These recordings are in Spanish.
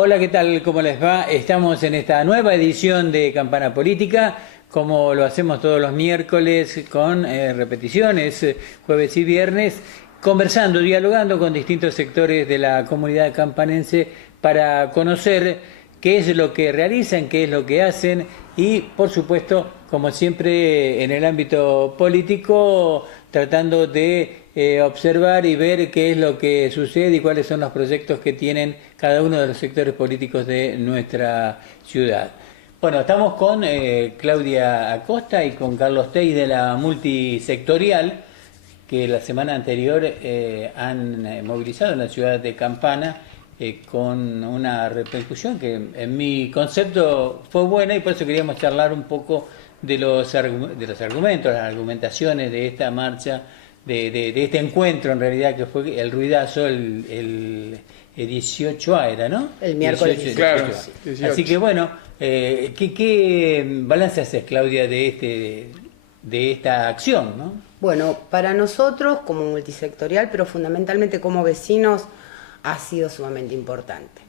Hola, ¿qué tal? ¿Cómo les va? Estamos en esta nueva edición de Campana Política, como lo hacemos todos los miércoles con repeticiones, jueves y viernes, conversando, dialogando con distintos sectores de la comunidad campanense para conocer qué es lo que realizan, qué es lo que hacen y, por supuesto, como siempre en el ámbito político, tratando de observar y ver qué es lo que sucede y cuáles son los proyectos que tienen cada uno de los sectores políticos de nuestra ciudad. Bueno, estamos con Claudia Acosta y con Carlos Teis de la Multisectorial, que la semana anterior han movilizado en la ciudad de Campana con una repercusión que en mi concepto fue buena, y por eso queríamos charlar un poco de los argumentos, las argumentaciones de esta marcha, de este encuentro en realidad, que fue el ruidazo el 18A, era, ¿no? El miércoles 18, claro. 18. Así que bueno, ¿qué balance haces, Claudia, de esta acción, ¿no? Bueno, para nosotros como multisectorial, pero fundamentalmente como vecinos, ha sido sumamente importante.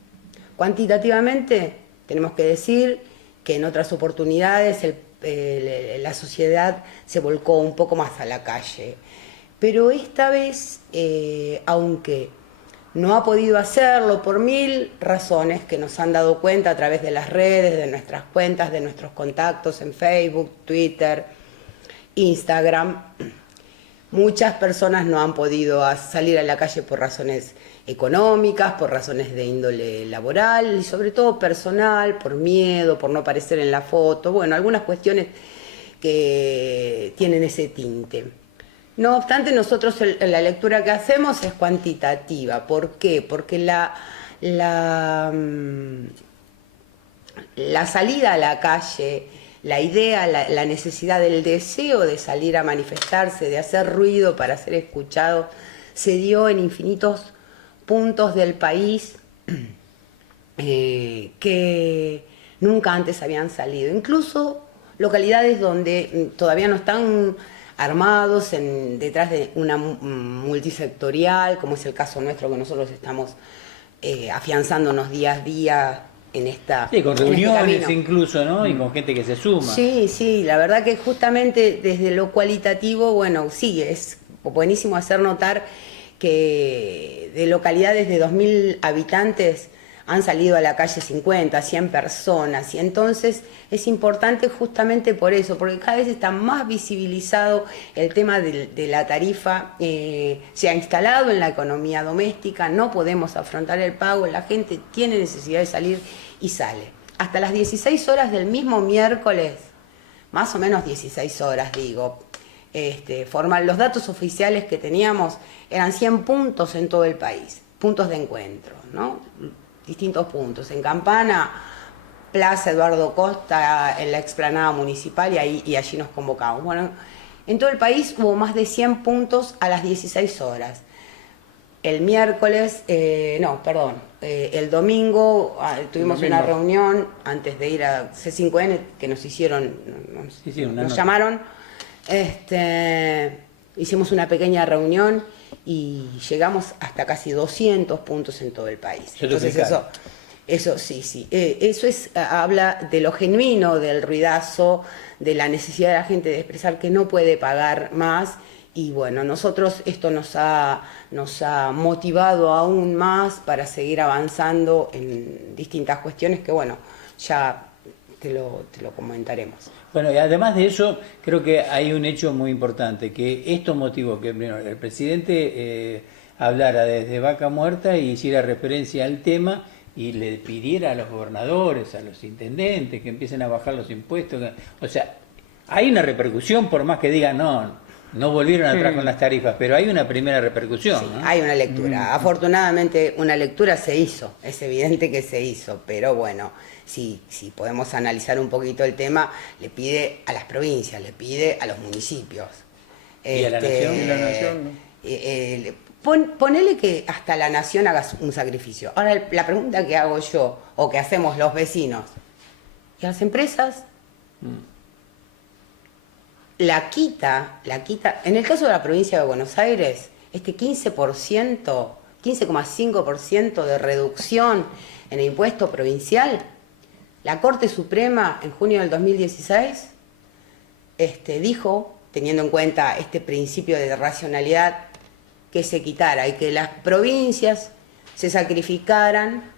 Cuantitativamente, tenemos que decir que en otras oportunidades la sociedad se volcó un poco más a la calle. Pero esta vez, aunque no ha podido hacerlo por mil razones que nos han dado cuenta a través de las redes, de nuestras cuentas, de nuestros contactos en Facebook, Twitter, Instagram, muchas personas no han podido salir a la calle por razones económicas, por razones de índole laboral y sobre todo personal, por miedo, por no aparecer en la foto, bueno, algunas cuestiones que tienen ese tinte. No obstante, nosotros la lectura que hacemos es cuantitativa. ¿Por qué? Porque la salida a la calle, la idea, la necesidad, el deseo de salir a manifestarse, de hacer ruido para ser escuchado, se dio en infinitos puntos del país que nunca antes habían salido. Incluso localidades donde todavía no están armados detrás de una multisectorial, como es el caso nuestro, que nosotros estamos afianzándonos día a día en esta... Sí, con reuniones incluso, ¿no? Y con gente que se suma. Sí, la verdad que justamente desde lo cualitativo, bueno, sí, es buenísimo hacer notar que de localidades de 2.000 habitantes han salido a la calle 50, 100 personas, y entonces es importante justamente por eso, porque cada vez está más visibilizado el tema de la tarifa, se ha instalado en la economía doméstica, no podemos afrontar el pago, la gente tiene necesidad de salir y sale. Hasta las 16 horas del mismo miércoles, más o menos 16 horas digo, formal, los datos oficiales que teníamos eran 100 puntos en todo el país, puntos de encuentro, ¿no? Distintos puntos. En Campana, Plaza Eduardo Costa, en la explanada municipal, y allí nos convocamos. Bueno, en todo el país hubo más de 100 puntos a las 16 horas. El miércoles, el domingo tuvimos una reunión antes de ir a C5N que nos hicieron, nos llamaron, hicimos una pequeña reunión y llegamos hasta casi 200 puntos en todo el país. Entonces eso sí. Eso habla de lo genuino del ruidazo, de la necesidad de la gente de expresar que no puede pagar más. Y bueno, nosotros esto nos ha motivado aún más para seguir avanzando en distintas cuestiones que, bueno, ya te lo comentaremos. Bueno, y además de eso, creo que hay un hecho muy importante, que esto motivó que primero el presidente hablara desde Vaca Muerta y hiciera referencia al tema y le pidiera a los gobernadores, a los intendentes, que empiecen a bajar los impuestos. O sea, hay una repercusión, por más que digan, no volvieron atrás con las tarifas, pero hay una primera repercusión. Sí, ¿no? Hay una lectura. Afortunadamente una lectura se hizo, es evidente que se hizo, pero bueno, si podemos analizar un poquito el tema, le pide a las provincias, le pide a los municipios. ¿Y a la nación? ¿Y la nación? Ponele que hasta la nación haga un sacrificio. Ahora la pregunta que hago yo, o que hacemos los vecinos, ¿y a las empresas? La quita, en el caso de la provincia de Buenos Aires, este 15% 15,5% de reducción en el impuesto provincial. La Corte Suprema en junio del 2016 dijo, teniendo en cuenta este principio de racionalidad, que se quitara y que las provincias se sacrificaran.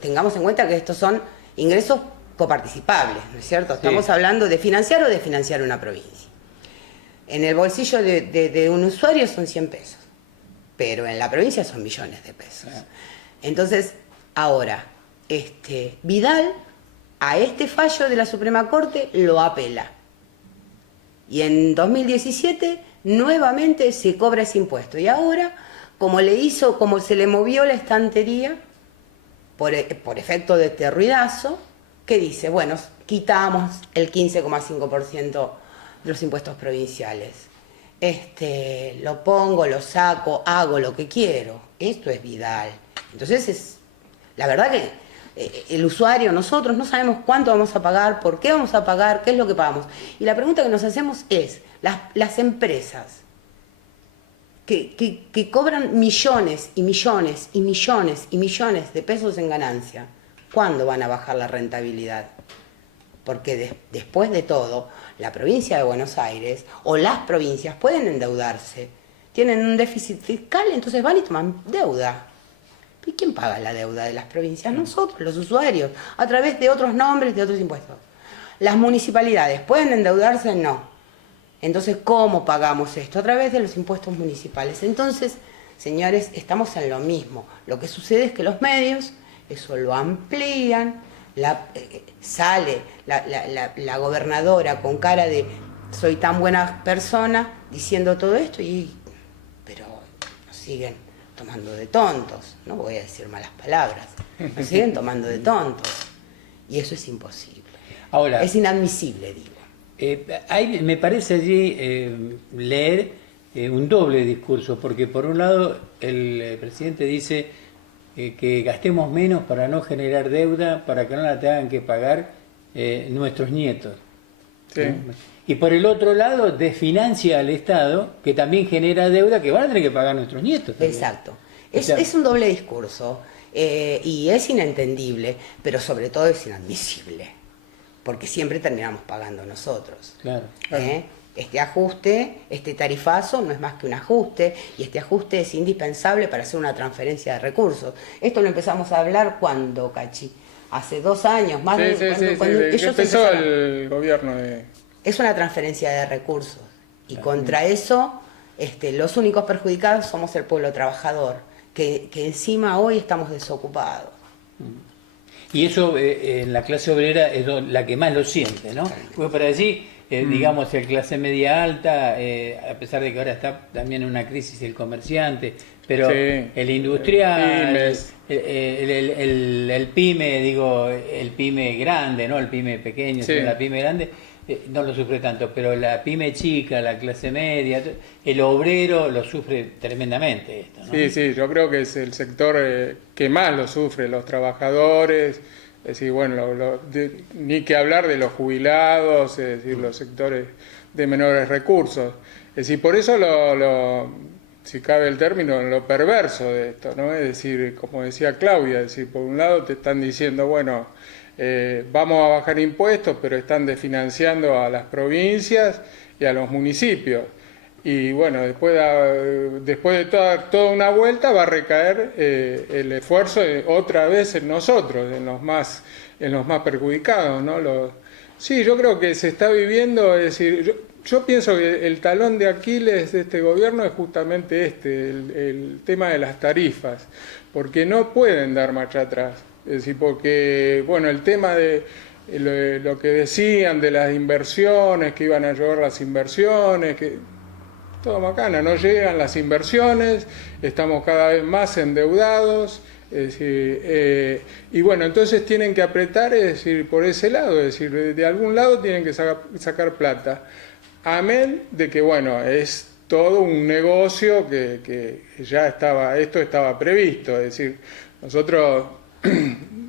Tengamos en cuenta que estos son ingresos coparticipables, ¿no es cierto? Estamos hablando de financiar o de financiar una provincia. En el bolsillo de un usuario son 100 pesos, pero en la provincia son millones de pesos. Entonces, ahora, Vidal a este fallo de la Suprema Corte lo apela. Y en 2017 nuevamente se cobra ese impuesto. Y ahora, como se le movió la estantería, por efecto de este ruidazo, que dice, bueno, quitamos el 15,5% de los impuestos provinciales. Lo pongo, lo saco, hago lo que quiero. Esto es Vidal. Entonces, la verdad que el usuario, nosotros no sabemos cuánto vamos a pagar, por qué vamos a pagar, qué es lo que pagamos. Y la pregunta que nos hacemos es, las empresas que cobran millones y millones y millones y millones de pesos en ganancia, ¿cuándo van a bajar la rentabilidad? Porque después de todo, la provincia de Buenos Aires o las provincias pueden endeudarse, tienen un déficit fiscal, entonces van y toman deuda. ¿Y quién paga la deuda de las provincias? Nosotros, los usuarios, a través de otros nombres, de otros impuestos. ¿Las municipalidades pueden endeudarse? No. Entonces, ¿cómo pagamos esto? A través de los impuestos municipales. Entonces, señores, estamos en lo mismo. Lo que sucede es que los medios eso lo amplían, sale la gobernadora con cara de soy tan buena persona diciendo todo esto, pero nos siguen tomando de tontos. No voy a decir malas palabras. Nos siguen tomando de tontos. Y eso es imposible. Ahora, es inadmisible, digo. Me parece allí leer un doble discurso, porque por un lado el presidente dice que gastemos menos para no generar deuda, para que no la tengan que pagar nuestros nietos. Sí. Y por el otro lado desfinancia al Estado, que también genera deuda que van a tener que pagar nuestros nietos también. Exacto. Es un doble discurso y es inentendible, pero sobre todo es inadmisible. Porque siempre terminamos pagando nosotros. Claro. Este ajuste, este tarifazo no es más que un ajuste, y este ajuste es indispensable para hacer una transferencia de recursos. Esto lo empezamos a hablar cuando, Cachi, hace 2 años, más cuando ellos empezó el gobierno de... Es una transferencia de recursos, y contra eso los únicos perjudicados somos el pueblo trabajador, que encima hoy estamos desocupados. Y eso en la clase obrera es la que más lo siente, ¿no? Porque para allí, digamos, el clase media alta, a pesar de que ahora está también en una crisis el comerciante, pero el industrial, el pyme, digo, el pyme grande, no el pyme pequeño, sino la pyme grande, no lo sufre tanto, pero la pyme chica, la clase media, el obrero lo sufre tremendamente esto, ¿no? Sí, yo creo que es el sector que más lo sufre, los trabajadores, es decir, bueno, ni que hablar de los jubilados, es decir, los sectores de menores recursos. Es decir, por eso si cabe el término, lo perverso de esto, ¿no? Es decir, como decía Claudia, es decir, por un lado te están diciendo, bueno, vamos a bajar impuestos, pero están desfinanciando a las provincias y a los municipios. Y bueno, después de toda una vuelta va a recaer el esfuerzo otra vez en nosotros, en los más perjudicados, ¿no? Sí, yo creo que se está viviendo, es decir, yo pienso que el talón de Aquiles de este gobierno es justamente el tema de las tarifas, porque no pueden dar marcha atrás. Es decir, porque, bueno, el tema de lo que decían de las inversiones, que iban a llegar las inversiones, que todo macana, no llegan las inversiones, estamos cada vez más endeudados, es decir, y bueno, entonces tienen que apretar, es decir, por ese lado, es decir, de algún lado tienen que sacar plata. Amén de que, bueno, es todo un negocio que ya esto estaba previsto, es decir, nosotros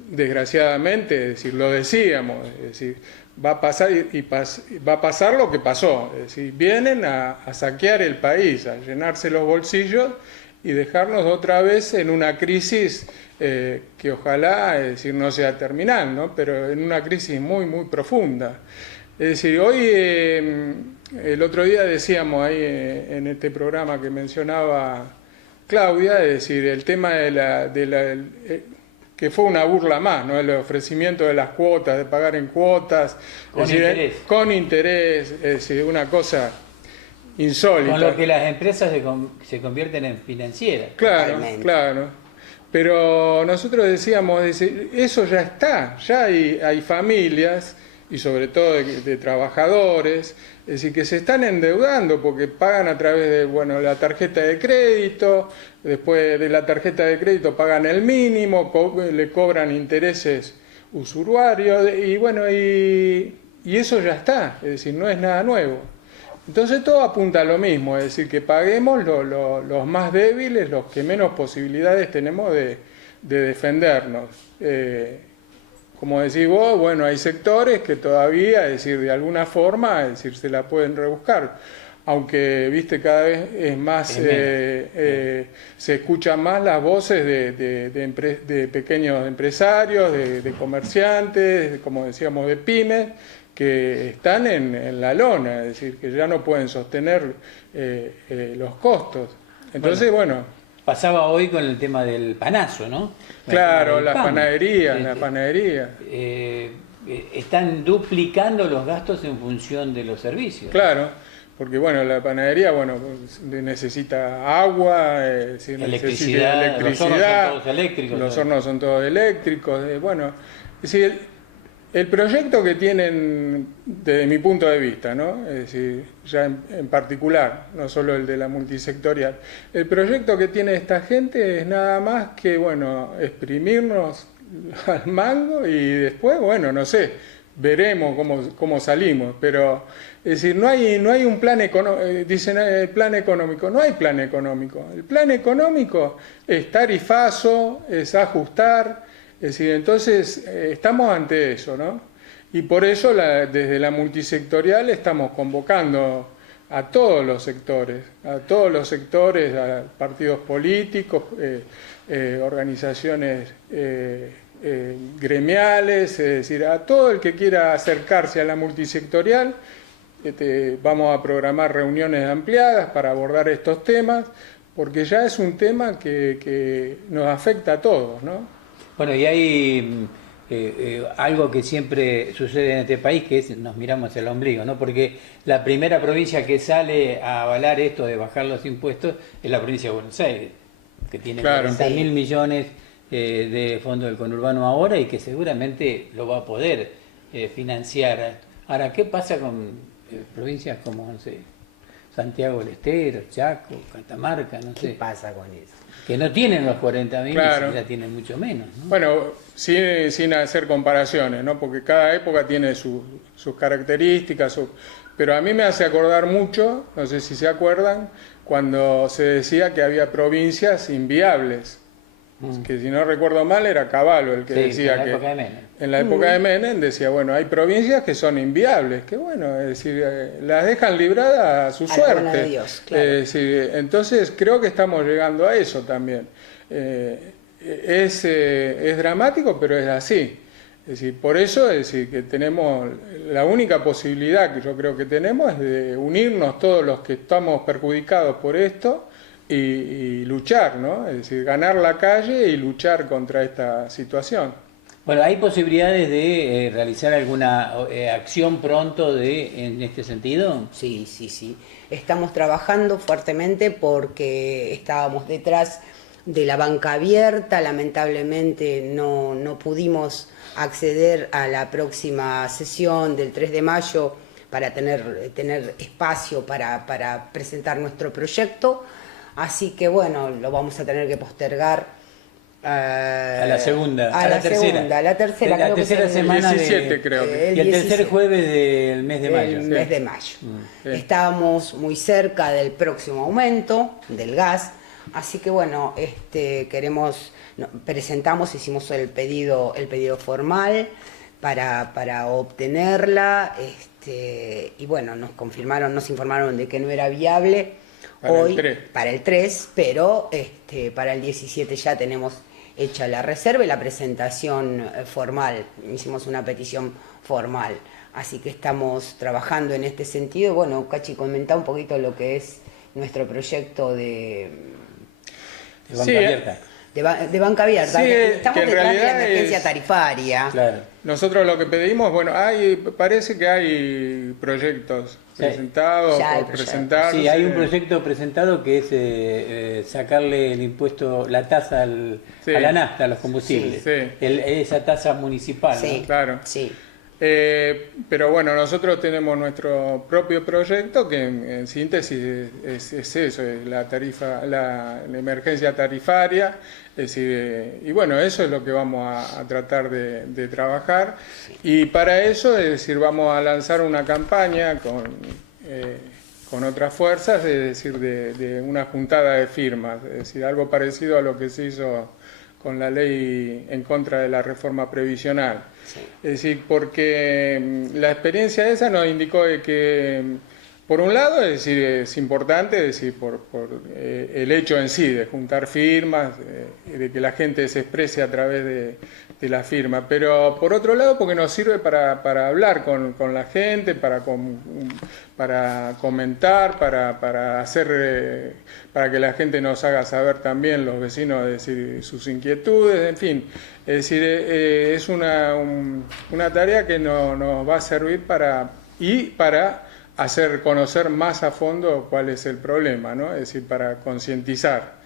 desgraciadamente, es decir, lo decíamos, es decir, va a pasar va a pasar lo que pasó, es decir, vienen a saquear el país, a llenarse los bolsillos y dejarnos otra vez en una crisis que ojalá, es decir, no sea terminal, ¿no? Pero en una crisis muy, muy profunda. Es decir, hoy, el otro día decíamos ahí en este programa que mencionaba Claudia, es decir, el tema que fue una burla más, ¿no? El ofrecimiento de las cuotas, de pagar en cuotas, Con es decir, interés. con interés, es decir, una cosa insólita. Con lo que las empresas se convierten en financieras. Claro, Totalmente. claro. Pero nosotros decíamos, eso ya está, ya hay familias, y sobre todo de trabajadores, es decir, que se están endeudando porque pagan a través de, bueno, la tarjeta de crédito, después de la tarjeta de crédito pagan el mínimo, le cobran intereses usuarios, y bueno, y eso ya está, es decir, no es nada nuevo. Entonces todo apunta a lo mismo, es decir, que paguemos los más débiles, los que menos posibilidades tenemos de defendernos. Como decís vos, bueno, hay sectores que todavía, es decir, de alguna forma, es decir, se la pueden rebuscar. Aunque, viste, cada vez es más, se escuchan más las voces de pequeños empresarios, de comerciantes, como decíamos, de pymes, que están en la lona, es decir, que ya no pueden sostener los costos. Entonces, bueno. Pasaba hoy con el tema del panazo, ¿no? Claro, El las pan. panaderías, la panadería. Están duplicando los gastos en función de los servicios. Claro, porque bueno, la panadería, bueno, necesita agua, Electricidad, necesita electricidad, los hornos son todos eléctricos. los hornos son todos eléctricos, bueno, es decir, el proyecto que tienen, desde mi punto de vista, ¿no? Es decir, ya en particular, no solo el de la multisectorial, el proyecto que tiene esta gente es nada más que, bueno, exprimirnos al mango y después, bueno, no sé, veremos cómo salimos, pero, es decir, no hay un plan económico, dicen el plan económico, no hay plan económico. El plan económico es tarifazo, es ajustar. Es decir, entonces estamos ante eso, ¿no? Y por eso desde la multisectorial estamos convocando a todos los sectores, a partidos políticos, organizaciones gremiales, es decir, a todo el que quiera acercarse a la multisectorial. Vamos a programar reuniones ampliadas para abordar estos temas, porque ya es un tema que nos afecta a todos, ¿no? Bueno, y hay algo que siempre sucede en este país, que es nos miramos el ombligo, ¿no? Porque la primera provincia que sale a avalar esto de bajar los impuestos es la provincia de Buenos Aires, que tiene 40.000 millones de fondos del conurbano ahora y que seguramente lo va a poder financiar. Ahora, ¿qué pasa con provincias como, no sé, Santiago del Estero, Chaco, Catamarca, no sé? ¿Qué pasa con eso? Que no tienen los 40.000, Claro. ya tienen mucho menos, ¿no? Bueno, sin hacer comparaciones, ¿no? Porque cada época tiene sus características, pero a mí me hace acordar mucho, no sé si se acuerdan, cuando se decía que había provincias inviables, que si no recuerdo mal era Cavallo el que decía en la que época de Menem. en la época de Menem decía, bueno, hay provincias que son inviables, que bueno, es decir, las dejan libradas a su A la buena suerte. de Dios, claro. Es decir, entonces creo que estamos llegando a eso también. Es dramático, pero es así. Es decir, por eso es decir, que tenemos, la única posibilidad que yo creo que tenemos es de unirnos todos los que estamos perjudicados por esto y luchar, ¿no? Es decir, ganar la calle y luchar contra esta situación. Bueno, ¿hay posibilidades de realizar alguna acción pronto en este sentido? Sí, sí, sí. Estamos trabajando fuertemente porque estábamos detrás de la banca abierta. Lamentablemente no pudimos acceder a la próxima sesión del 3 de mayo para tener espacio para presentar nuestro proyecto. Así que bueno, lo vamos a tener que postergar a la segunda, a la tercera. La tercera semana 17 creo que. Y el tercer jueves del mes de mayo. El mes de mayo. Sí. Estábamos muy cerca del próximo aumento del gas, así que bueno, hicimos el pedido formal para obtenerla, y bueno, nos informaron de que no era viable. hoy el 3. para el 3, pero para el 17 ya tenemos hecha la reserva y la presentación formal. Hicimos una petición formal. Así que estamos trabajando en este sentido. Bueno, Cachi, comentá un poquito lo que es nuestro proyecto de banca abierta. De banca abierta. Sí, Estamos que en detrás de la realidad emergencia tarifaria. Claro. Nosotros lo que pedimos, bueno, parece que hay proyectos presentados Ya hay o proyectos. presentarse. Sí, hay un proyecto presentado que es sacarle el impuesto, la tasa Sí. a la nafta, a los combustibles. Sí. Esa tasa municipal, ¿no? Sí, Claro. sí. Pero bueno, nosotros tenemos nuestro propio proyecto que en síntesis es eso, es la tarifa, la emergencia tarifaria, es decir, y bueno, eso es lo que vamos a tratar de trabajar, y para eso, es decir, vamos a lanzar una campaña con otras fuerzas, es decir, de una juntada de firmas, es decir, algo parecido a lo que se hizo con la ley en contra de la reforma previsional. Sí. Es decir, porque la experiencia esa nos indicó de que, por un lado, es decir, es importante, es decir, por el hecho en sí de juntar firmas, de que la gente se exprese a través de la firma, pero por otro lado, porque nos sirve para hablar con la gente, para comentar, para hacer, para que la gente nos haga saber también, los vecinos, es decir, sus inquietudes, en fin. Es decir, es una tarea que nos va a servir para hacer conocer más a fondo cuál es el problema, ¿no? Es decir, para concientizar.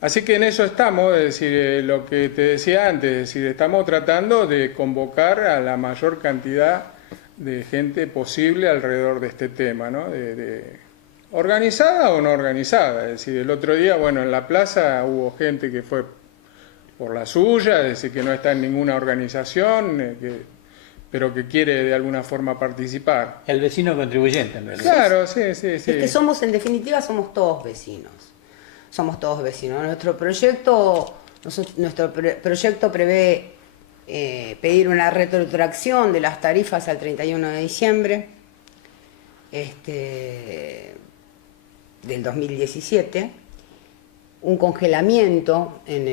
Así que en eso estamos, es decir, lo que te decía antes, es decir, estamos tratando de convocar a la mayor cantidad de gente posible alrededor de este tema, ¿no? Organizada o no organizada. Es decir, el otro día, bueno, en la plaza hubo gente que fue por la suya, es decir, que no está en ninguna organización, pero que quiere de alguna forma participar. El vecino contribuyente, en realidad. Claro, sí. Es que somos, en definitiva, somos todos vecinos. Somos todos vecinos. Nuestro proyecto prevé pedir una retrotracción de las tarifas al 31 de diciembre del 2017, un congelamiento en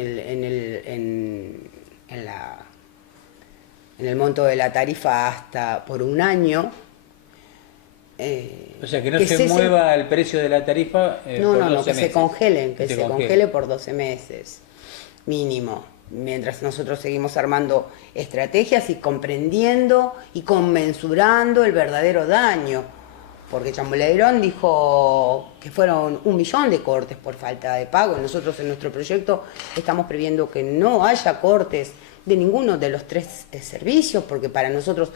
el monto de la tarifa hasta por un año. O sea, que no se mueva el precio de la tarifa por 12 que meses. se congelen, que se congele. congele por 12 meses, mínimo. Mientras nosotros seguimos armando estrategias y comprendiendo y conmensurando el verdadero daño. Porque Chamboleirón dijo que fueron 1 millón de cortes por falta de pago. Nosotros en nuestro proyecto estamos previendo que no haya cortes de ninguno de los 3 servicios, porque para nosotros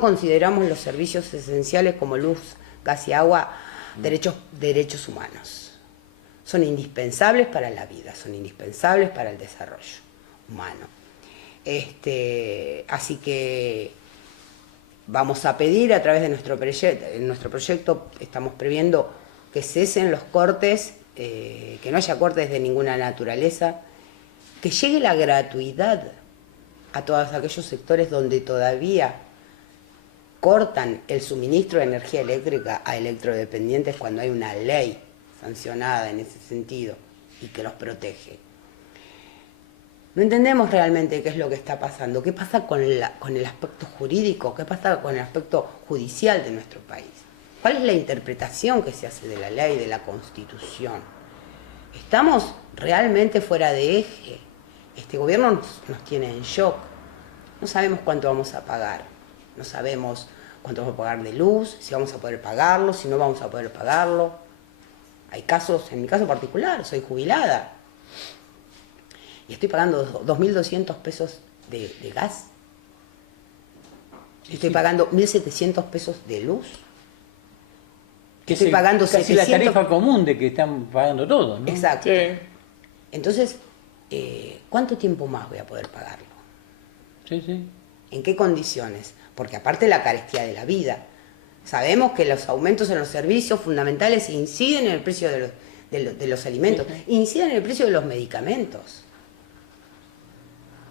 consideramos los servicios esenciales como luz, gas y agua derechos humanos. Son indispensables para la vida, son indispensables para el desarrollo humano. Así que vamos a pedir a través de nuestro proyecto, estamos previendo que cesen los cortes, que no haya cortes de ninguna naturaleza, que llegue la gratuidad a todos aquellos sectores donde todavía cortan el suministro de energía eléctrica a electrodependientes cuando hay una ley sancionada en ese sentido y que los protege. No entendemos realmente qué es lo que está pasando, qué pasa con el aspecto jurídico, qué pasa con el aspecto judicial de nuestro país. ¿Cuál es la interpretación que se hace de la ley, de la Constitución? Estamos realmente fuera de eje. Este gobierno nos tiene en shock. No sabemos cuánto vamos a pagar. No sabemos cuánto vamos a pagar de luz, si vamos a poder pagarlo, si no vamos a poder pagarlo. Hay casos, en mi caso particular, soy jubilada. Y estoy pagando 2.200 pesos de gas. Estoy pagando 1.700 pesos de luz. Estoy pagando casi 700... la tarifa común de que están pagando todos, ¿no? Exacto. Sí. Entonces, ¿cuánto tiempo más voy a poder pagarlo? Sí. ¿En qué condiciones? Porque aparte la carestía de la vida. Sabemos que los aumentos en los servicios fundamentales inciden en el precio de los alimentos, inciden en el precio de los medicamentos.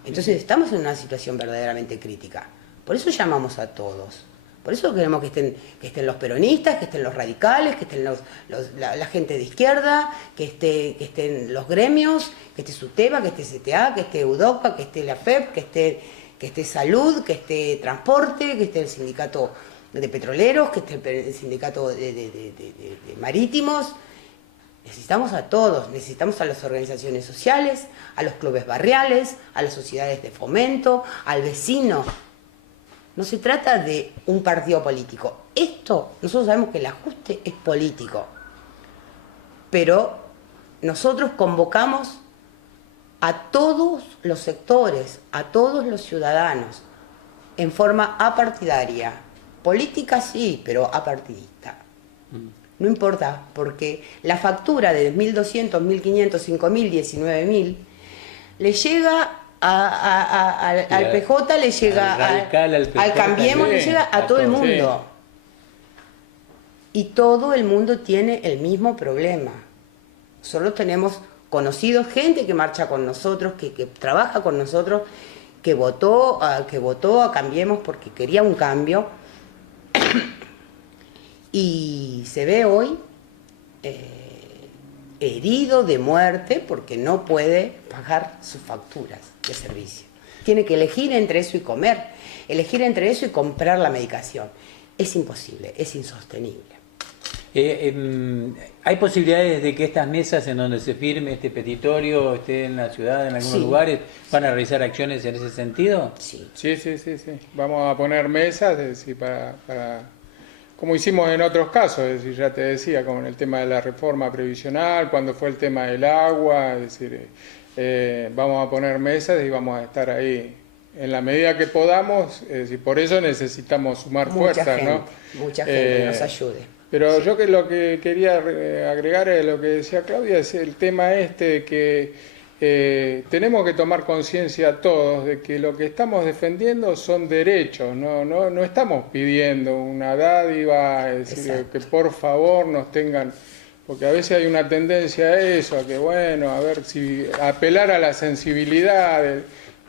Entonces estamos en una situación verdaderamente crítica. Por eso llamamos a todos, Por eso queremos que estén los peronistas, que estén los radicales, que estén la gente de izquierda, que estén los gremios, que esté SUTEBA, que esté CTA, que esté UDOCA, que esté la FEP, que esté Salud, que esté Transporte, que esté el sindicato de petroleros, que esté el sindicato de marítimos. Necesitamos a todos, necesitamos a las organizaciones sociales, a los clubes barriales, a las sociedades de fomento, al vecino. No se trata de un partido político. Nosotros sabemos que el ajuste es político, pero nosotros convocamos a todos los sectores, a todos los ciudadanos, en forma apartidaria. Política sí, pero apartidista. No importa, porque la factura de 1.200, 1.500, 5.000, 19.000 le llega al PJ, le llega al Cambiemos, le llega a todo el mundo. Y todo el mundo tiene el mismo problema. Solo tenemos conocidos, gente que marcha con nosotros, que trabaja con nosotros, que votó a Cambiemos porque quería un cambio. Y se ve hoy herido de muerte porque no puede pagar sus facturas de servicio. Tiene que elegir entre eso y comer, elegir entre eso y comprar la medicación. Es imposible, es insostenible. ¿Hay posibilidades de que estas mesas en donde se firme este petitorio esté en la ciudad, en algunos lugares, van a realizar acciones en ese sentido? Sí. Sí. Vamos a poner mesas, es decir, como hicimos en otros casos, es decir, ya te decía, como en el tema de la reforma previsional, cuando fue el tema del agua, es decir, vamos a poner mesas y vamos a estar ahí en la medida que podamos, es decir, por eso necesitamos sumar fuerzas, ¿no? Mucha gente que nos ayude. Pero yo lo que quería agregar es lo que decía Claudia, es el tema de que tenemos que tomar conciencia todos de que lo que estamos defendiendo son derechos, no estamos pidiendo una dádiva, es decir, que por favor nos tengan, porque a veces hay una tendencia a eso, a que bueno, a ver si apelar a la sensibilidad.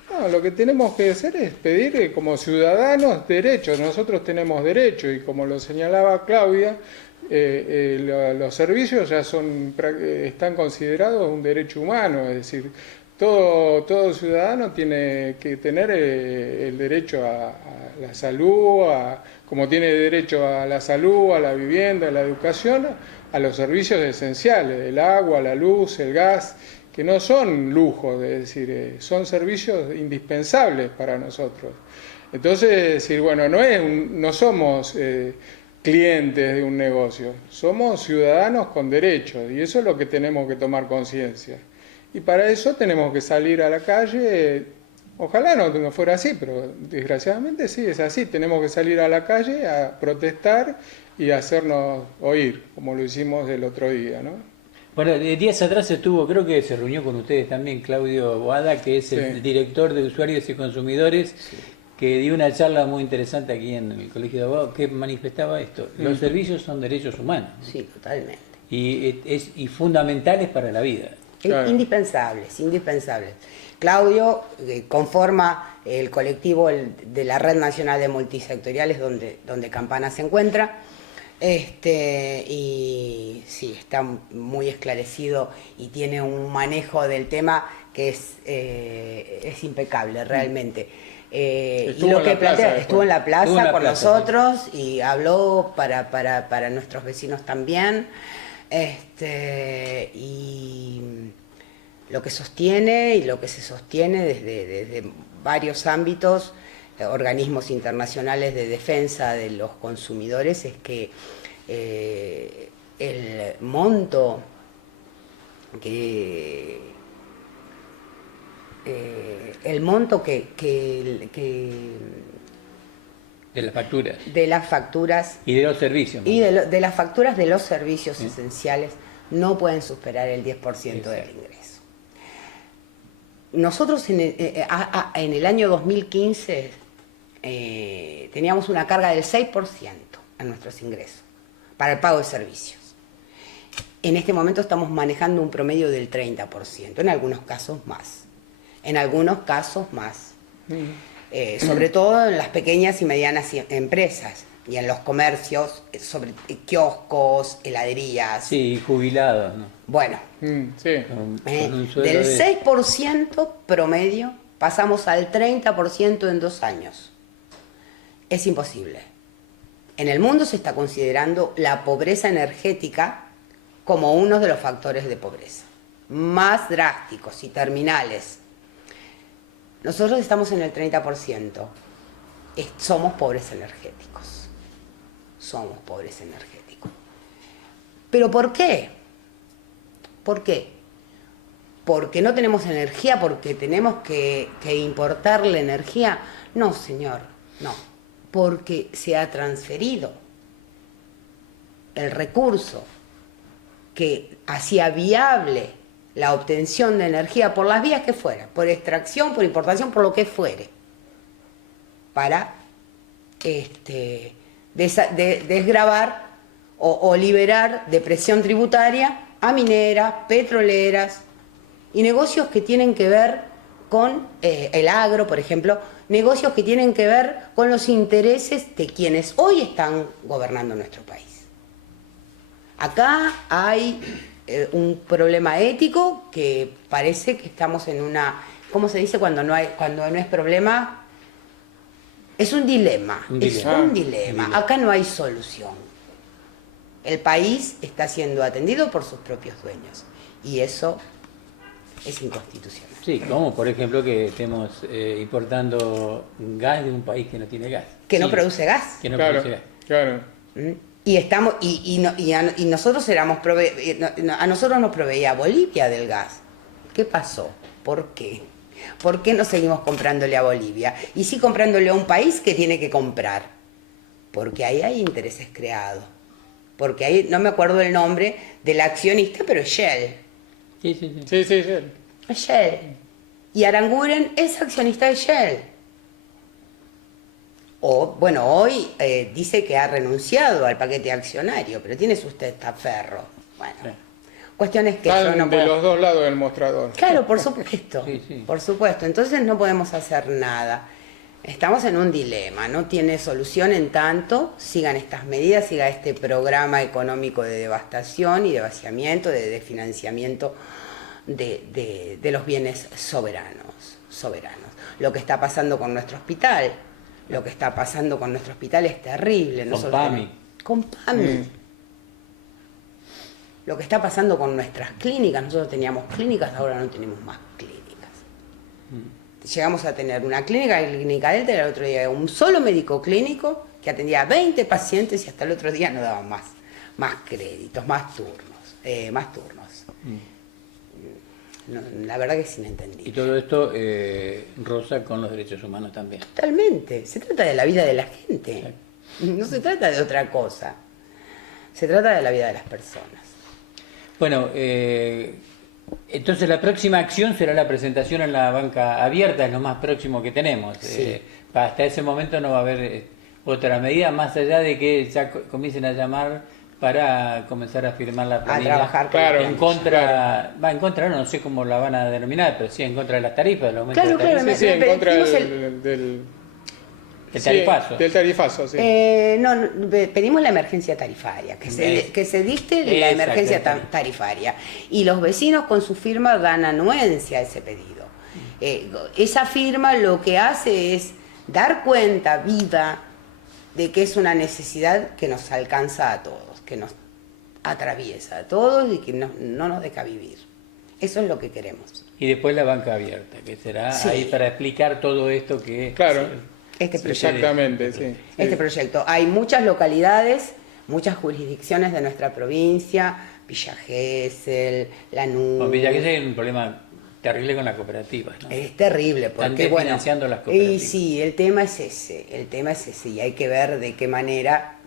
No, lo que tenemos que hacer es pedir como ciudadanos derechos. Nosotros tenemos derechos y como lo señalaba Claudia, los servicios ya están considerados un derecho humano, es decir, todo ciudadano tiene que tener el derecho a la salud, como tiene derecho a la salud, a la vivienda, a la educación, a los servicios esenciales, el agua, la luz, el gas, que no son lujos, es decir, son servicios indispensables para nosotros. Entonces, es decir, bueno, no somos clientes de un negocio, somos ciudadanos con derechos y eso es lo que tenemos que tomar conciencia. Y para eso tenemos que salir a la calle, ojalá no fuera así, pero desgraciadamente sí, es así, tenemos que salir a la calle a protestar y hacernos oír, como lo hicimos el otro día, ¿no? Bueno, días atrás creo que se reunió con ustedes también Claudio Boada, que es el director de Usuarios y Consumidores, que dio una charla muy interesante aquí en el Colegio de Abogados, que manifestaba esto: los servicios son derechos humanos. Sí, totalmente. Y fundamentales para la vida. Claro. Indispensables. Claudio conforma el colectivo de la Red Nacional de Multisectoriales donde Campana se encuentra. Y sí, está muy esclarecido y tiene un manejo del tema que es impecable realmente. Estuvo en la plaza con nosotros, sí. Y habló para nuestros vecinos también. Y lo que sostiene y lo que se sostiene desde varios ámbitos, organismos internacionales de defensa de los consumidores, es que el monto que de las facturas y de los servicios de las facturas de los servicios esenciales no pueden superar el 10% del ingreso. Nosotros en el año 2015 teníamos una carga del 6% en nuestros ingresos para el pago de servicios. En este momento estamos manejando un promedio del 30%, en algunos casos más. Sobre todo en las pequeñas y medianas empresas, y en los comercios, sobre kioscos, heladerías. Sí, jubilados, ¿no? Bueno, Sí. Con un sueldo del de... 6% promedio pasamos al 30% en 2 años. Es imposible. En el mundo se está considerando la pobreza energética como uno de los factores de pobreza más drásticos y terminales. Nosotros estamos en el 30%. Somos pobres energéticos. Somos pobres energéticos. ¿Pero por qué? ¿Por qué? ¿Porque no tenemos energía? ¿Porque tenemos que importar la energía? No, señor, no. Porque se ha transferido el recurso que hacía viable la obtención de energía por las vías que fuera, por extracción, por importación, por lo que fuere, para desgravar o liberar de presión tributaria a mineras, petroleras y negocios que tienen que ver con el agro, por ejemplo, negocios que tienen que ver con los intereses de quienes hoy están gobernando nuestro país. Acá hay un problema ético que parece que estamos en una, ¿cómo se dice cuando no es problema? Es un dilema, es un dilema. Acá no hay solución. El país está siendo atendido por sus propios dueños y eso es inconstitucional. Sí, como por ejemplo que estemos importando gas de un país que no tiene gas. Que no Sí, produce gas. que no Claro, produce gas. claro. Y nosotros a nosotros nos proveía Bolivia del gas. ¿Qué pasó? ¿Por qué? ¿Por qué no seguimos comprándole a Bolivia? Y sí comprándole a un país que tiene que comprar. Porque ahí hay intereses creados. Porque ahí, no me acuerdo el nombre del accionista, pero es Shell. Sí, sí, sí. Sí, sí, sí. Es Shell. Y Aranguren es accionista de Shell. Hoy dice que ha renunciado al paquete accionario, pero tiene su testaferro. Bueno, Sí. cuestiones que yo Están no de puedo... los dos lados del mostrador. Claro, por supuesto, Sí, sí. por supuesto. Entonces no podemos hacer nada. Estamos en un dilema, no tiene solución en tanto sigan estas medidas, siga este programa económico de devastación y de vaciamiento, de desfinanciamiento de los bienes soberanos. Lo que está pasando con nuestro hospital, es terrible. Con PAMI. Con PAMI. Lo que está pasando con nuestras clínicas, nosotros teníamos clínicas, ahora no tenemos más clínicas. Llegamos a tener una clínica Delta, el otro día un solo médico clínico que atendía a 20 pacientes y hasta el otro día no daban más créditos, más turnos. No, la verdad que es Y inentendible. todo esto roza con los derechos humanos también. Totalmente. Se trata de la vida de la gente. No se trata de otra cosa. Se trata de la vida de las personas. Bueno, entonces la próxima acción será la presentación en la banca abierta, es lo más próximo que tenemos. Sí. Hasta ese momento no va a haber otra medida, más allá de que ya comiencen a llamar para comenzar a firmar la planilla. A trabajar con Claro. la En contra, en contra, no sé cómo la van a denominar, pero sí en contra de las tarifas, del aumento Claro, de las claro, tarifas. Sí, en contra pedimos del El tarifazo. Sí, del tarifazo, sí. Pedimos la emergencia tarifaria, que se dicte la Exacto, emergencia exacto. tarifaria. Y los vecinos con su firma dan anuencia a ese pedido. Esa firma lo que hace es dar cuenta viva de que es una necesidad que nos alcanza a todos, que nos atraviesa a todos y que no nos deja vivir. Eso es lo que queremos. Y después la banca abierta, que será Sí. ahí para explicar todo esto que... Claro. Este Sí, proyecto. Exactamente, sí. Este proyecto. Hay muchas localidades, muchas jurisdicciones de nuestra provincia, Villa Gesell, Lanús. Con Villa Gesell hay un problema terrible con las cooperativas, ¿no? Es terrible Están porque desfinanciando las cooperativas. Y sí, el tema es ese y hay que ver de qué manera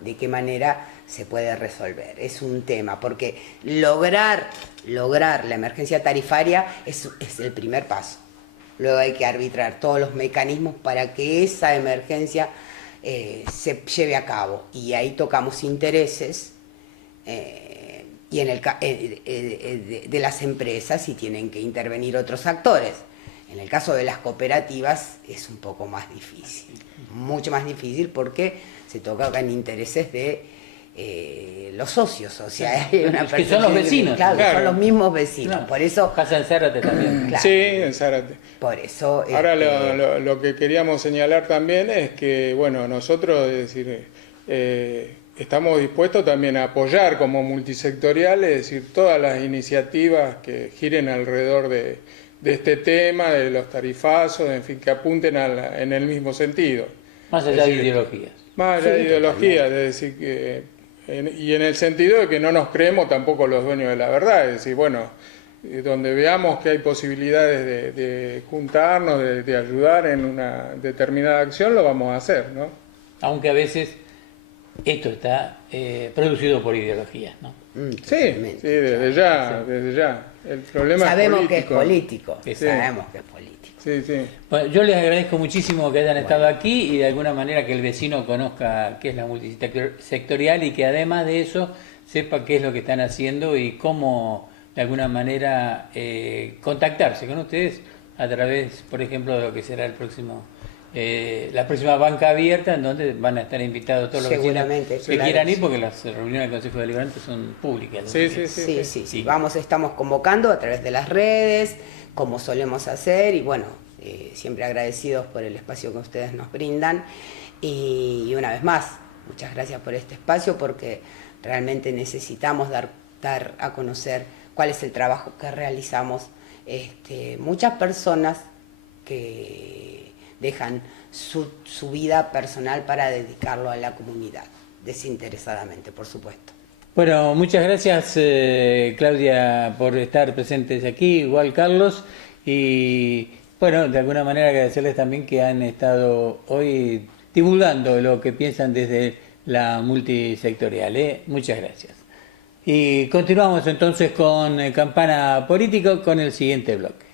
se puede resolver. Es un tema porque lograr la emergencia tarifaria es el primer paso. Luego hay que arbitrar todos los mecanismos para que esa emergencia se lleve a cabo. Y ahí tocamos intereses y de las empresas y tienen que intervenir otros actores. En el caso de las cooperativas es un poco más difícil. mucho más difícil porque se tocan intereses de los socios, o sea, hay una Que son los vecinos. Claro, Claro. son los mismos vecinos, Claro. por eso... Casa en Zárate también. Claro. Sí, en Zárate. Por eso... Ahora lo que queríamos señalar también es que, bueno, nosotros, es decir, estamos dispuestos también a apoyar como multisectorial, es decir, todas las iniciativas que giren alrededor de este tema, de los tarifazos, en fin, que apunten en el mismo sentido. Más allá de ideologías. Más allá Sí, de ideología, es decir, que y en el sentido de que no nos creemos tampoco los dueños de la verdad, es decir, bueno, donde veamos que hay posibilidades de juntarnos, de ayudar en una determinada acción, lo vamos a hacer, ¿no? Aunque a veces esto está producido por ideologías, ¿no? Sí, totalmente. desde ya. El problema Sabemos es que es político. político, Sí. sabemos que es político. Sí, sí. Bueno, yo les agradezco muchísimo que hayan estado aquí y de alguna manera que el vecino conozca qué es la multisectorial y que además de eso sepa qué es lo que están haciendo y cómo de alguna manera contactarse con ustedes a través, por ejemplo, de lo que será el próximo la próxima banca abierta, en donde van a estar invitados todos los vecinos Seguramente, que claro. quieran ir, porque las reuniones del Consejo Deliberante son públicas. ¿no? Sí. Sí. Estamos convocando a través de las redes, como solemos hacer, y bueno, siempre agradecidos por el espacio que ustedes nos brindan. Y una vez más, muchas gracias por este espacio, porque realmente necesitamos dar a conocer cuál es el trabajo que realizamos. Muchas personas que dejan su vida personal para dedicarlo a la comunidad, desinteresadamente, por supuesto. Bueno, muchas gracias Claudia por estar presentes aquí, igual Carlos, y bueno, de alguna manera agradecerles también que han estado hoy divulgando lo que piensan desde la multisectorial. Muchas gracias. Y continuamos entonces con Campana Político con el siguiente bloque.